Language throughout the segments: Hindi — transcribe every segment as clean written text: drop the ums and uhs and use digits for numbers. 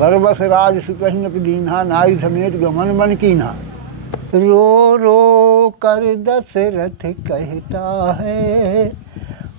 बरबस राज सुकहिनक दीन्हा, नारी समेत गमन बन कीन्हा। रो रो कर दशरथ कहता है,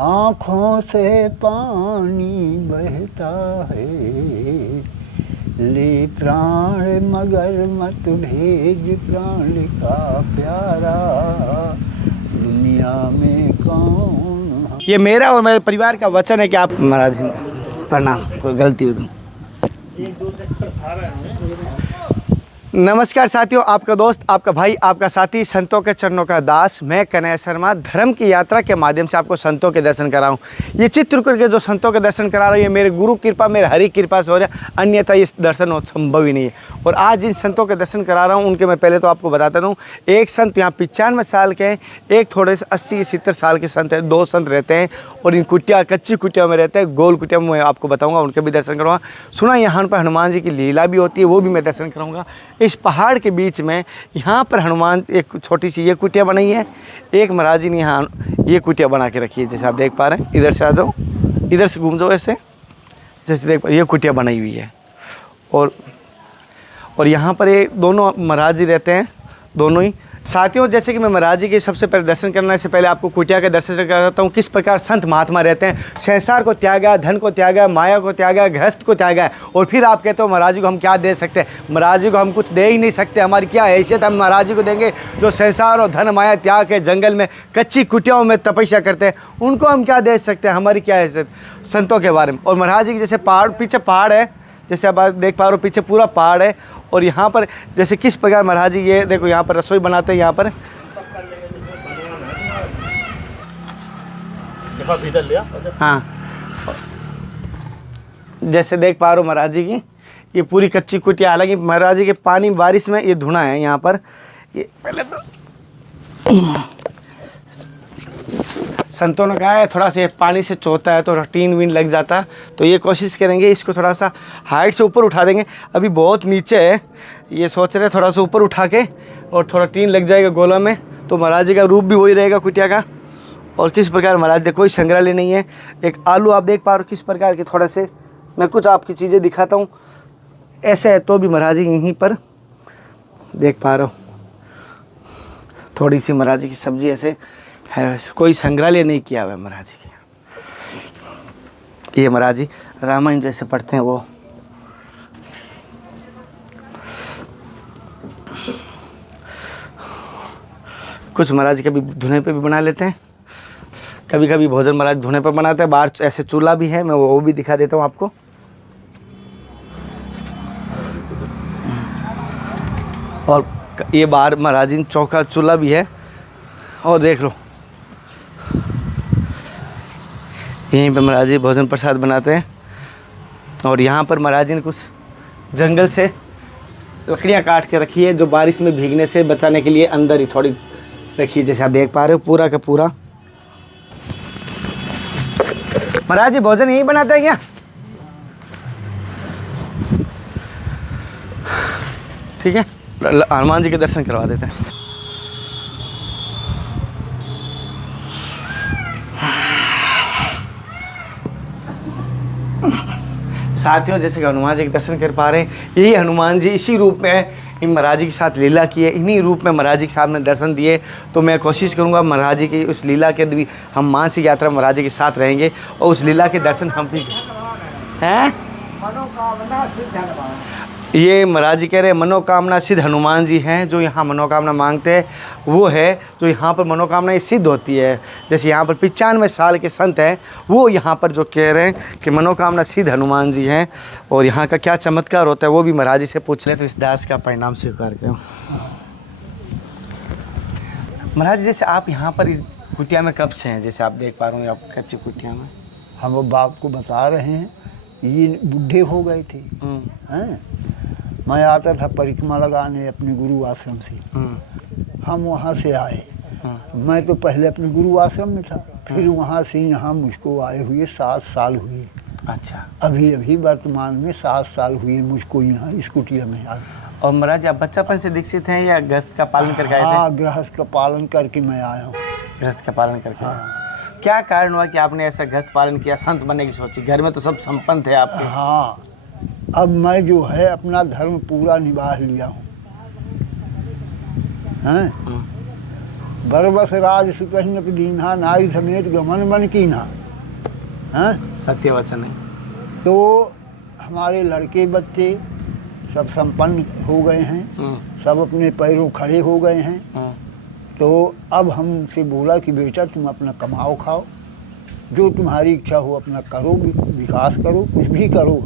आँखों से पानी बहता है। ले प्राण मगर मत भेज प्राण का प्यारा, दुनिया में कौन। ये मेरा और मेरे परिवार का वचन है कि आप महाराज प्रणाम, कोई गलती हो तो। नमस्कार साथियों, आपका दोस्त, आपका भाई, आपका साथी, संतों के चरणों का दास, मैं कन्हैया शर्मा धर्म की यात्रा के माध्यम से आपको संतों के दर्शन करा हूँ। ये चित्रकूट के जो संतों के दर्शन करा रहा हूँ, ये मेरे गुरु कृपा, मेरे हरि कृपा से हो रहा है, अन्यथा ये दर्शन संभव ही नहीं है। और आज जिन संतों के दर्शन करा रहा हूँ उनके मैं पहले तो आपको बताता हूँ। एक संत यहाँ 95 साल के हैं, एक थोड़े से 80-70 साल के संत हैं, 2 संत रहते हैं और इन कुटिया, कच्ची कुटिया में रहते हैं। गोल कुटिया में मैं आपको बताऊँगा, उनके भी दर्शन करूँगा। सुना यहाँ पर हनुमान जी की लीला भी होती है, वो भी मैं दर्शन करूँगा। इस पहाड़ के बीच में यहाँ पर हनुमान, एक छोटी सी ये कुटिया बनाई है, एक महाराज जी ने यहाँ ये कुटिया बना के रखी है, जैसे आप देख पा रहे हैं। इधर से आ जाओ, इधर से घूम जाओ ऐसे, जैसे देख पा, ये कुटिया बनाई हुई है। और यहाँ पर ये दोनों महाराज जी रहते हैं, दोनों ही साथियों। जैसे कि मैं महाराज जी के सबसे पहले दर्शन करने से पहले आपको कुटिया के दर्शन कराता हूँ, किस प्रकार संत महात्मा रहते हैं। संसार को त्यागा, धन को त्यागा, माया को त्यागा, गृहस्थ को त्यागा, और फिर आप कहते हो महाराज जी को हम क्या दे सकते हैं। महाराज जी को हम कुछ दे ही नहीं सकते, हमारी क्या हैसियत हम महाराज जी को देंगे जो संसार और धन माया त्याग के जंगल में कच्ची कुटियाओं में तपस्या करते हैं, उनको हम क्या दे सकते हैं, हमारी क्या हैसियत संतों के बारे में। और महाराज जी की जैसे पहाड़, पीछे पहाड़ है, जैसे आप देख पा रहे हो, पीछे पूरा पहाड़ है। और यहाँ पर जैसे किस प्रकार महाराज जी, ये देखो यहाँ पर रसोई बनाते हैं, यहाँ पर हाँ, जैसे देख पा रहे हो महाराज जी की ये पूरी कच्ची कुटिया। हालांकि महाराज जी के पानी बारिश में ये धुना है यहाँ पर। ये पहले तो संतों ने कहा है थोड़ा सा पानी से चोता है तो टीन वीन लग जाता, तो ये कोशिश करेंगे इसको थोड़ा सा हाइट से ऊपर उठा देंगे। अभी बहुत नीचे है, ये सोच रहे हैं थोड़ा सा ऊपर उठा के और थोड़ा टीन लग जाएगा गोला में, तो महाराज जी का रूप भी वही रहेगा कुटिया का। और किस प्रकार महाराज जी, कोई संग्रहालय नहीं है। एक आलू आप देख पा रहे हो किस प्रकार के, थोड़े से मैं कुछ आपकी चीज़ें दिखाता हूँ। ऐसे है तो भी महाराज जी यहीं पर देख पा रहे हो, थोड़ी सी महाराज जी की सब्जी ऐसे है, वैसे कोई संग्रहालय नहीं किया हुआ है महाराज जी के। ये महाराज जी रामायण जैसे पढ़ते हैं वो। कुछ महाराज जी कभी धुने पे भी बना लेते हैं, कभी कभी भोजन महाराज धुने पर बनाते हैं। बाहर ऐसे चूल्हा भी है, मैं वो भी दिखा देता हूँ आपको। और ये बाहर महाराज जी चौका चूल्हा भी है, और देख लो यहीं पे महाराज जी भोजन प्रसाद बनाते हैं। और यहाँ पर महाराज जी ने कुछ जंगल से लकड़ियाँ काट के रखी है, जो बारिश में भीगने से बचाने के लिए अंदर ही थोड़ी रखी है, जैसे आप देख पा रहे हो पूरा का पूरा। महाराज जी भोजन यहीं बनाते हैं क्या? ठीक है, हनुमान जी के दर्शन करवा देते हैं। साथियों, जैसे कि हनुमान जी के दर्शन कर पा रहे हैं, यही हनुमान जी इसी रूप में इन महाराज जी के साथ लीला की है, इन्हीं रूप में महाराज जी के सामने दर्शन दिए। तो मैं कोशिश करूंगा महाराज जी की उस लीला के भी हम मानसिक यात्रा महाराज जी के साथ रहेंगे और उस लीला के दर्शन हम भी हैं। ये महाराज जी कह रहे हैं मनोकामना सिद्ध हनुमान जी हैं, जो यहाँ मनोकामना मांगते हैं वो है जो यहाँ पर मनोकामना सिद्ध होती है। जैसे यहाँ पर 95 साल के संत हैं, वो यहाँ पर जो कह रहे हैं कि मनोकामना सिद्ध हनुमान जी हैं, और यहाँ का क्या चमत्कार होता है वो भी महाराज जी से पूछ लें। तो इस दास का परिणाम स्वीकार करें। महाराज जैसे आप यहाँ पर इस कुटिया में कब से हैं? जैसे आप देख पा रहे हैं आप कच्ची कुटिया में, हम अब बाप को बता रहे हैं, ये बूढ़े हो गए थे हैं। मैं आता था परिक्रमा लगाने अपने गुरु आश्रम से, हम वहाँ से आए। मैं तो पहले अपने गुरु आश्रम में था, फिर वहाँ से यहाँ मुझको आए हुए 7 साल हुए। अच्छा, अभी अभी वर्तमान में 7 साल हुए मुझको यहाँ इस कुटिया में आए। और महाराज आप बच्चापन से दीक्षित हैं या गृहस्थ का पालन करके आए थे? हाँ, गृहस्थ का पालन करके मैं आया हूँ। गृहस्थ का पालन करके। हाँ। क्या कारण हुआ कि आपने ऐसा गृहस्थ पालन किया, संत बनने की सोची? घर में तो सब संपन्न थे आपके। हाँ, अब मैं जो है अपना धर्म पूरा निभा लिया हूँ। हैं बरबस राज सुकहिन दीन्हा नारी समेत गमन बन कीन्हा। हैं सत्य वचन है। तो हमारे लड़के बच्चे सब संपन्न हो गए हैं, सब अपने पैरों खड़े हो गए हैं। तो अब हमसे बोला कि बेटा तुम अपना कमाओ खाओ, जो तुम्हारी इच्छा हो अपना करो, विकास करो, कुछ भी करो,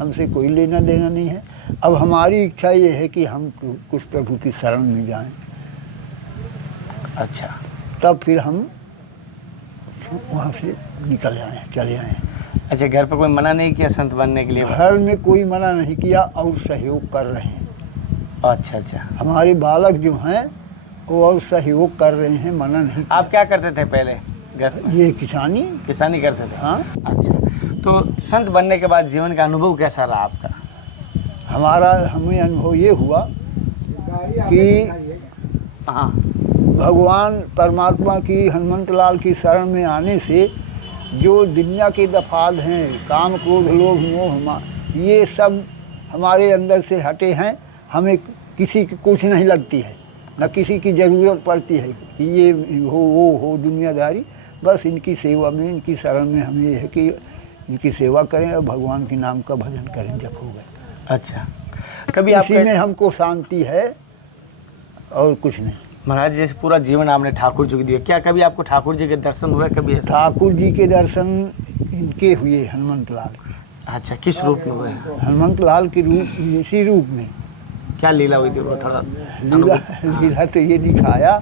हमसे कोई लेना देना नहीं है। अब हमारी इच्छा ये है कि हम कुछ प्रभु की शरण में जाएं। अच्छा, तब फिर हम वहाँ से निकल आए, चले आए। अच्छा, घर पर कोई मना नहीं किया संत बनने के लिए? घर में कोई मना नहीं किया और सहयोग कर रहे हैं। अच्छा अच्छा, हमारे बालक जो हैं वो और सहयोग कर रहे हैं, मना नहीं किया। आप क्या करते थे पहले घर में? ये किसानी करते थे। हाँ। अच्छा, तो संत बनने के बाद जीवन का अनुभव कैसा रहा आपका? हमें अनुभव ये हुआ कि हाँ, भगवान परमात्मा की हनुमंत लाल की शरण में आने से जो दुनिया के दफाद हैं, काम क्रोध लोभ मोह, ये सब हमारे अंदर से हटे हैं। हमें किसी की कुछ नहीं लगती है, न किसी की ज़रूरत पड़ती है कि ये हो वो हो दुनियादारी। बस इनकी सेवा में, इनकी शरण में हमें ये है कि इनकी सेवा करें और भगवान के नाम का भजन करें, जब हो गए। अच्छा, कभी इसी में हमको शांति है और कुछ नहीं। महाराज जैसे पूरा जीवन आपने ठाकुर जी को दिया, क्या कभी आपको ठाकुर जी के दर्शन हुए कभी ऐसा? ठाकुर जी के दर्शन इनके हुए, हनुमंत लाल के। अच्छा, किस रूप में हुए? हनुमंत लाल के रूप, इसी रूप में। क्या लीला हुई थी वो थोड़ा लीला तो ये दिखाया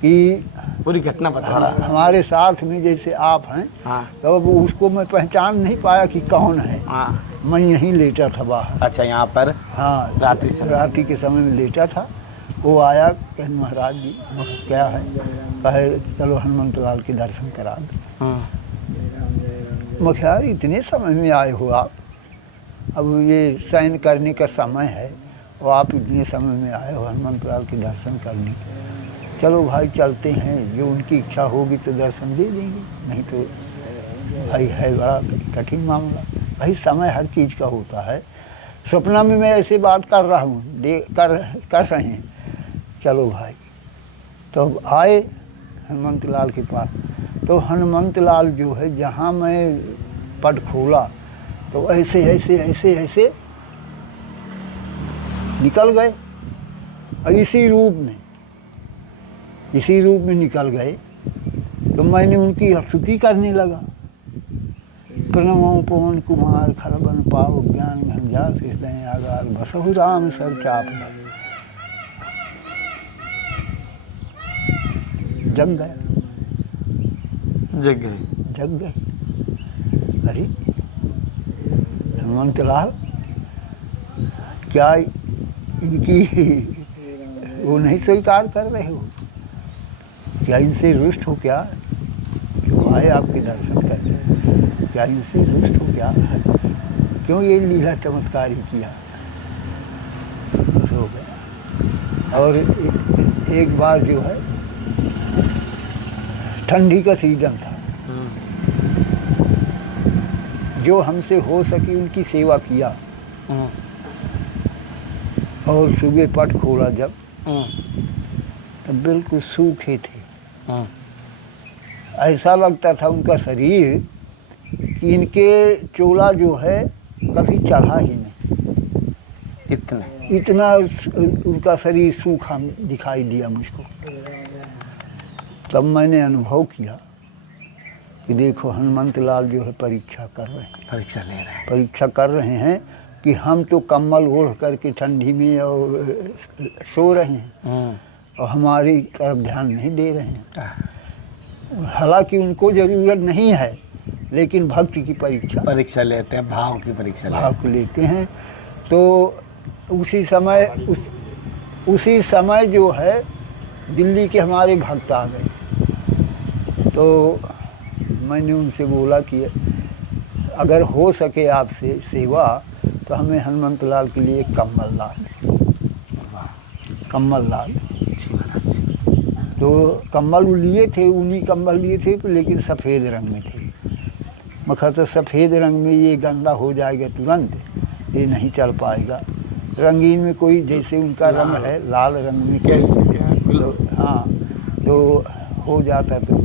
कि पूरी घटना बता। हमारे साथ में जैसे आप हैं, हाँ। तो अब उसको मैं पहचान नहीं पाया कि कौन है। हाँ। मैं यहीं लेटा था बाहर। अच्छा, यहाँ पर? हाँ, रात्रि के समय में लेटा था। वो आया, कहे महाराज जी क्या है? कहे चलो हनुमंत लाल के दर्शन करा दो। मखियार इतने समय में आए हो आप, अब ये शयन करने का समय है और आप इतने समय में आए हो हनुमंत लाल के दर्शन करने। चलो भाई चलते हैं, जो उनकी इच्छा होगी तो दर्शन दे देंगे, नहीं तो भाई है बड़ा कठिन मामला। भाई समय हर चीज़ का होता है। सपना में मैं ऐसे बात कर रहा हूँ, कर रहे हैं। चलो भाई, तो आए हनुमंत लाल के पास। तो हनुमंत लाल जो है, जहाँ मैं पट खोला तो ऐसे ऐसे ऐसे ऐसे निकल गए, और इसी रूप में निकल गए। तो मैंने उनकी स्तुति करने लगा। प्रणमो पवन कुमार खलबन पाव ज्ञान घनजास हृदय आगार बसहु राम सर चाप। जग गए। अरे हनुमंत लाल, क्या इनकी वो नहीं स्वीकार कर रहे हो? क्या इनसे रुष्ट हो? क्या क्यों आए आपके दर्शन करने? क्या इनसे रुष्ट हो? क्या क्यों ये लीला चमत्कार ही किया? हो गया। और एक बार जो है, ठंडी का सीजन था, जो हमसे हो सकी उनकी सेवा किया। और सुबह पट खोला जब, तब बिल्कुल सूखे थे। ऐसा लगता था उनका शरीर कि इनके चोला जो है कभी चढ़ा ही नहीं। इतना उनका शरीर सूखा दिखाई दिया मुझको। तब मैंने अनुभव किया कि देखो हनुमंत लाल जो है परीक्षा कर रहे हैं कि हम तो कम्बल ओढ़ करके ठंडी में और सो रहे हैं और हमारी तरफ ध्यान नहीं दे रहे हैं। हालांकि उनको ज़रूरत नहीं है, लेकिन भक्ति की परीक्षा लेते हैं, भाव की परीक्षा लेते हैं। तो उसी समय जो है दिल्ली के हमारे भक्त आ गए। तो मैंने उनसे बोला कि अगर हो सके आपसे सेवा तो हमें हनुमंत लाल के लिए कम्बल ला तो कम्बल लिए थे, ऊनी कम्बल लिए थे, लेकिन सफ़ेद रंग में थे। मैं कहता सफ़ेद रंग में ये गंदा हो जाएगा तुरंत, ये नहीं चल पाएगा। रंगीन में कोई जैसे उनका रंग है लाल रंग में कैसे तो हाँ तो हो जाता तो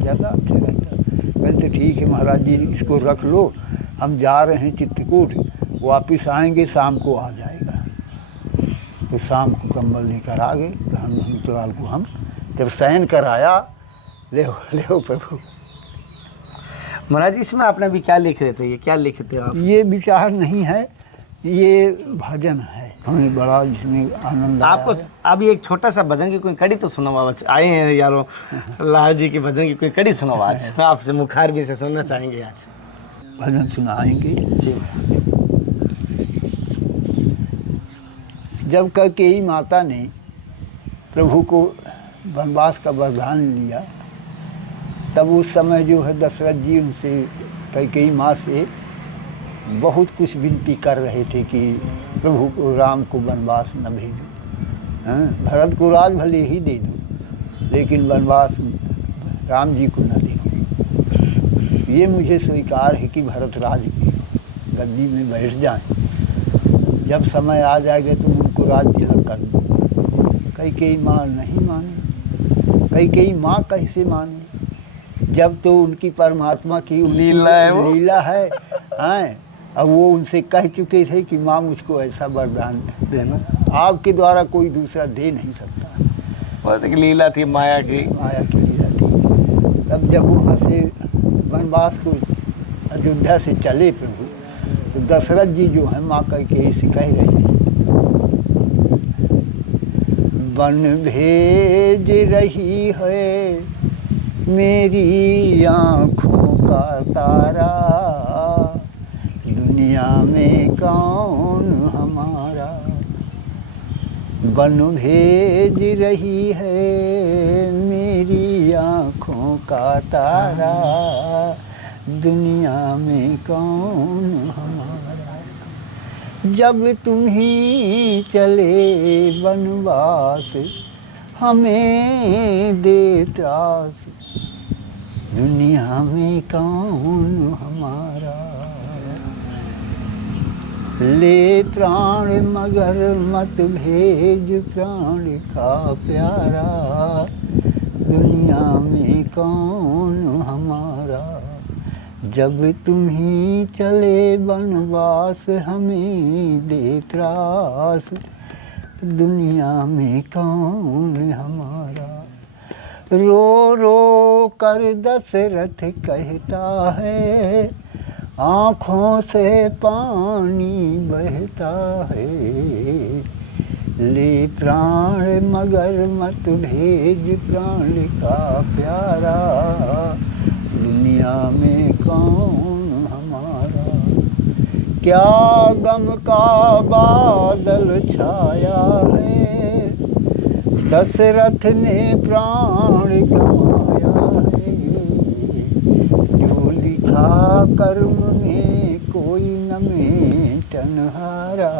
ज़्यादा अच्छा रहता। कहते ठीक है महाराज जी इसको रख लो, हम जा रहे हैं चित्रकूट, वापस आएंगे शाम को आ जाएगा। तो शाम को कंबल लेकर आ गए। तो हम को हम जब शयन कराया, ले प्रभु। महाराज जी इसमें आपने अभी क्या लिख रहे थे, ये क्या लिख रहे थे आप? ये विचार नहीं है, ये भजन है। हमें बड़ा इसमें आनंद आया आपको है। अभी एक छोटा सा भजन की कोई कड़ी तो सुनो आज, आए हैं यारों लाल जी के भजन की कोई कड़ी सुनो आज, आपसे मुखार भी से सुनना चाहेंगे आज। भजन सुनाएंगे। जी जब कैकेयी माता ने प्रभु को वनवास का वरदान लिया, तब उस समय जो है दशरथ जी उनसे कैकेयी माँ से बहुत कुछ विनती कर रहे थे कि प्रभु को राम को वनवास न भेजो। हाँ, भरत को राज भले ही दे दो, लेकिन वनवास राम जी को न दे। ये मुझे स्वीकार है कि भरत राज की गद्दी में बैठ जाएं, जब समय आ जाएगा तो उनको राज तिलक कर दो। कैकेयी माँ नहीं माने। कैकेयी माँ कैसे माने जब तो उनकी परमात्मा की लीला है वो। लीला है। हाँ, अब वो उनसे कह चुके थे कि माँ मुझको ऐसा वरदान देना, आपके द्वारा कोई दूसरा दे नहीं सकता। बहुत एक लीला थी माया की। माया की लीला थी। तब जब वहाँ से वनवास को अयोध्या से चले प्रभु, तो दशरथ जी जो है माँ कैकेयी से कह रहे हैं, वन भेज रही है मेरी आँखों का तारा, दुनिया में कौन हमारा। वन भेज रही है मेरी आँखों का तारा, दुनिया में कौन हमारा। जब तुम ही चले वनवास हमें दे त्रास, दुनिया में कौन हमारा। ले प्राण मगर मत भेज प्राण का प्यारा, दुनिया में कौन हमारा। जब तुम ही चले वनवास हमें दे त्रास, दुनिया में कौन हमारा। रो रो कर दशरथ कहता है, आँखों से पानी बहता है। ले प्राण मगर मत भेज प्राण का प्यारा, दुनिया में कौन हमारा। क्या गम का बादल छाया है, दशरथ ने प्राण गंवाया है। जो लिखा कर्म में कोई न मेटनहारा,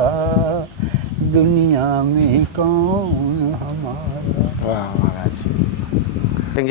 दुनिया में कौन हमारा। वाह महाराज।